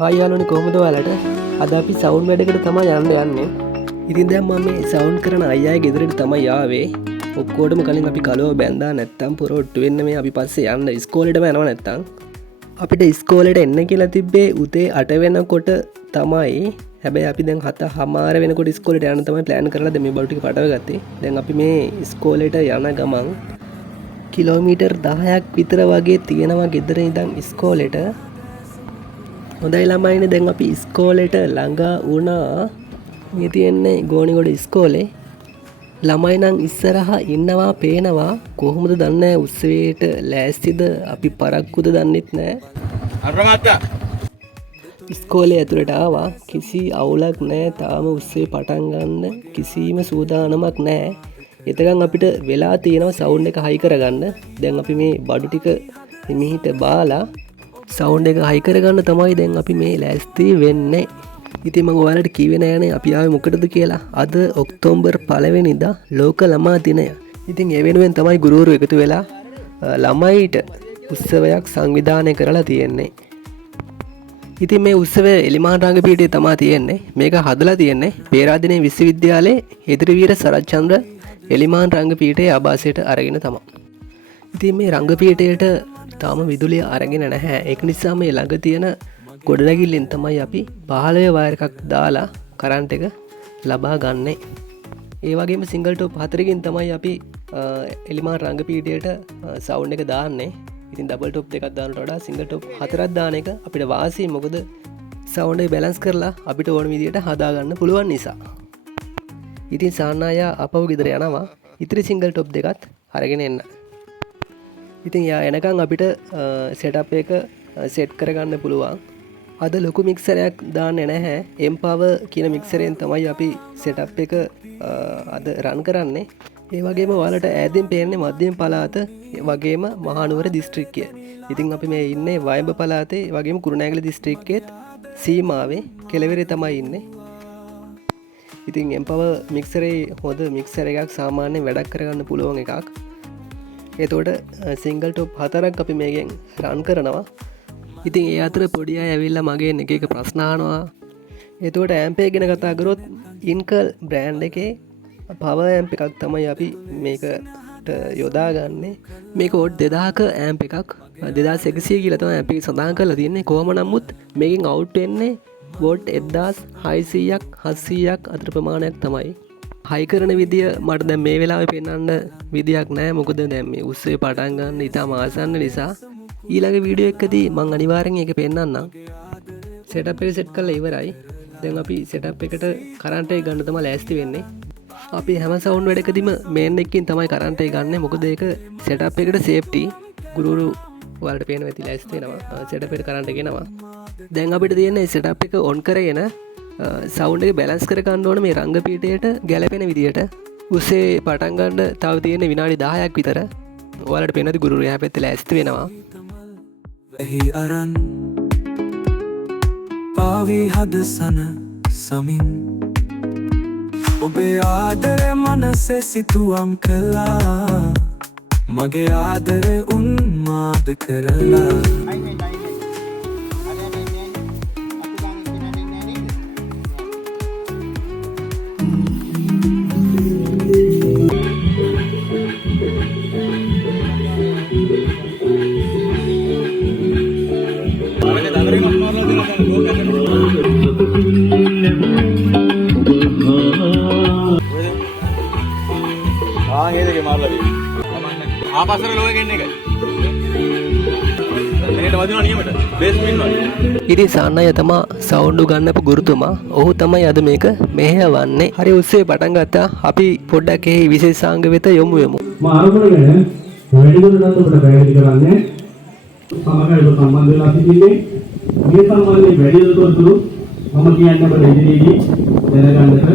Hi යාළුවනේ කොහොමද ඔයාලට? අද අපි සවුන්ඩ් වැඩකට තමයි යන්නේ. ඉතින් දැන් මම මේ සවුන්ඩ් කරන අයියාගේ ගෙදරට තමයි ආවේ. ඔක්කොටම කලින් අපි කලව බැන්දා නැත්තම් පොරොට්ටු වෙන්න මේ අපි පස්සේ යන්න ඉස්කෝලේටම යනවා නැත්තම්. අපිට ඉස්කෝලේට එන්න කියලා තිබ්බේ උදේ 8 වෙනකොට තමයි. හැබැයි අපි දැන් 7:00 වෙනකොට ඉස්කෝලේට යන්න තමයි ප්ලෑන් කරලා දැන් මේ බඩු ටික පටව ගත්තේ. දැන් අපි මේ ඉස්කෝලේට යන ගමන් කිලෝමීටර් 10ක් විතර වගේ තියෙනවා ගෙදර ඉඳන් ඉස්කෝලේට. හොඳයි ළමයිනේ දැන් අපි ඉස්කෝලේට ළඟා වුණා. මේ තියෙන්නේ ගෝනිගොඩ ඉස්කෝලේ. ළමයි නම් ඉස්සරහා ඉන්නවා පේනවා. කොහොමද දන්නේ උත්සවයට ලෑස්තිද අපි පරක්කුද දන්නෙත් නෑ. අරමත්තා ඉස්කෝලේ ඇතුළට ආවා. කිසි අවුලක් නෑ. තාම උත්සවේ පටන් ගන්න කිසිම සූදානමක් නෑ. එතකන් අපිට වෙලා තියෙනවා සවුන්ඩ් එක හයි කරගන්න. දැන් අපි මේ බඩු ටික හිමිහිට බාලා සවුන්ඩ් එක හයි කරගන්න තමයි දැන් අපි මේ ලෑස්ති වෙන්නේ. ඉතින් මම ඔයාලට කිව්වේ නෑනේ අපි ආවේ මොකටද කියලා. අද ඔක්තෝබර් 1 වෙනිදා ලෝක ළමා දිනය. ඉතින් ඒ වෙනුවෙන් තමයි ගුරුවරු එකතු වෙලා ළමයිට උත්සවයක් සංවිධානය කරලා තියෙන්නේ. ඉතින් මේ උත්සවය එලිමාන් රංගපීඨයේ තමයි තියෙන්නේ. මේක හදලා තියෙන්නේ පේරාදෙණිය විශ්වවිද්‍යාලයේ හිදිරිවීර සරච්චන්ද්‍ර එලිමාන් රංගපීඨයේ ආభాසයට අරගෙන තමයි. ඉතින් මේ රංගපීඨයට තාම විදුලිය අරගෙන නැහැ. ඒක නිසා මේ ළඟ තියෙන ගොඩනැගිල්ලෙන් තමයි අපි 15 වයර් එකක් දාලා කරන්ට් එක ලබා ගන්නෙ. ඒ වගේම සිංගල් ටොප් 4කින් තමයි අපි එලිමාන් රංගපීඨයට සවුන්ඩ් එක දාන්නේ. ඉතින් ඩබල් ටොප් දෙකක් දානට වඩා සිංගල් ටොප් 4ක් දාන එක අපිට වාසියි. මොකද සවුන්ඩ් එක බැලන්ස් කරලා අපිට ඕන විදියට හදා ගන්න පුළුවන් නිසා. ඉතින් සාන්නායා අපව ගෙදර යනවා. ඉතිරි සිංගල් ටොප් දෙකත් අරගෙන එන්න. ඉතින් යා එනකන් අපිට සෙටප් එක සෙට් කරගන්න පුළුවන්. අද ලොකු මික්සරයක් දාන්නේ නැහැ. එම්පවර් කියන මික්සරයෙන් තමයි අපි සෙටප් එක අද රන් කරන්නේ. ඒ වගේම ඔයාලට ඈතින් පේන්නේ මධ්‍යම පළාත වගේම මහනුවර දිස්ත්‍රික්කය. ඉතින් අපි මේ ඉන්නේ වයඹ පළාතේ වගේම කුරුණෑගල දිස්ත්‍රික්කයේත් සීමාවේ කෙළවරේ තමයි ඉන්නේ. ඉතින් එම්පවර් මික්සරේ හොඳ මික්සර් එකක් සාමාන්‍යයෙන් වැඩක් කරගන්න පුළුවන් එකක්. එතකොට සිංගල් ටොප් 4ක් අපි මේකෙන් රන් කරනවා. ඉතින් ඒ අතර පොඩි අය ඇවිල්ලා මගෙන් එක එක ප්‍රශ්න අහනවා. එතකොට ඇම්ප් එක ගැන කතා කරොත් ඉන්කල් බ්‍රෑන්ඩ් එකේ පවර් ඇම්ප් එකක් තමයි අපි මේකට යොදාගන්නේ. මේක වෝට් 2000ක ඇම්ප් එකක්. 2100 කියලා තමයි ඇම්ප් එක සඳහන් කරලා තියෙන්නේ. කොහොම නමුත් මේකෙන් අවුට් වෙන්නේ වෝට් 1600ක් 700ක් අතර ප්‍රමාණයක් තමයි. හයි කරන විදිය මට දැන් මේ වෙලාවේ පෙන්වන්න විදියක් නැහැ. මොකද දැන් මේ උත්සවය පටන් ගන්න ඉතාම ආසන්න නිසා ඊළඟ වීඩියෝ එකදී මම අනිවාර්යෙන් ඒක පෙන්වන්නම්. සෙටප් එක සෙට් කරලා ඉවරයි. දැන් අපි සෙටප් එකට කරන්ට් එක ගන්න තමයි ලෑස්ති වෙන්නේ. අපි හැම සවුන්ඩ් වැඩකදීම මේන් එකකින් තමයි කරන්ට් එක ගන්න. මොකද ඒක සෙටප් එකට සේෆ්ටි. ගුරුවරු ඔයාලට පේනවා ඇති ලෑස්ති වෙනවා. සෙටප් එකට කරන්ට් එක එනවා. දැන් අපිට තියෙන්නේ සෙටප් එක ඔන් කරගෙන සවුන්ඩ් එක බැලන්ස් කර ගන්න ඕන මේ රංගපීඨයට ගැලපෙන විදියට. උසේ පටන් ගන්න තව තියෙන විනාඩි 10ක් විතර. ඔයාලට පේනවාද ගුරුවරු එහා පැත්තේ ලෑස්ති වෙනවා. වෙහි අරන් පාවී හදසන සමින් ඔබේ ආදරය මනසේ සිතුවම් කළා. මගේ ආදරය උන්මාද කරලා ආපස්සට ලෝක ගෙන්න එකයි. මේකට වදිනවා නියමට. බේස් පින්නවා. ඉතින් සාන්නය තමා සවුන්ඩ් ගන්නපු ගුරුතුමා. ඔහු තමයි අද මේක මෙහෙයවන්නේ. හරි උත්සවය පටන් ගත්තා. අපි පොඩ්ඩක් එහි විශේෂාංග වෙත යොමු වෙමු. මම ආරම්භ වැඩිදුරටත් ඔබට පැහැදිලි කරන්නේ සමගාමීව සම්බන්ධ වෙලා සිටින්නේ මේ සම්බන්ධයෙන් වැඩිදුරටත් මම කියන්නේ ඔබට ඉදිරියේදී දැනගන්නට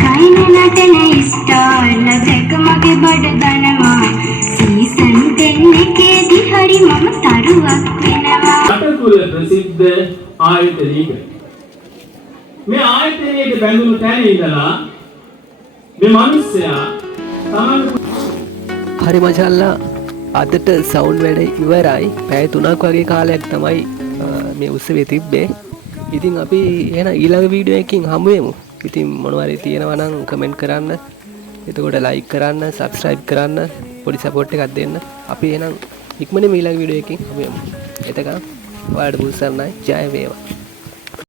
Kainin ස්ටාර්ල දැක මගේ බඩ දනවා සීසන් දෙන්නකේදි හරි මම තරුවක් වෙනවා රට තුල ප්‍රසිද්ධ ආයතනයක මේ ආයතනයේ බැඳුණු තැන ඉඳලා මේ මිනිස්සයා තමන් හරි මචල්ලා අදට සවුන්් වැඩ ඉවරයි පැය 3ක් වගේ කාලයක් තමයි මේ උත්සවයේ තිබ්බේ. ඉතින් අපි එහෙනම් ඊළඟ වීඩියෝ එකකින් හමුවෙමු. ඉතින් මොනවාරි තියෙනවා නම් කමෙන්ට් කරන්න. එතකොට ලයික් කරන්න, සබ්ස්ක්‍රයිබ් කරන්න, පොඩි සපෝට් එකක් දෙන්න. අපි එහෙනම් ඉක්මනින්ම ඊළඟ වීඩියෝ එකකින් හමුවෙමු. එතකන් ඔයාලට පුරුසන්නයි ජය වේවා.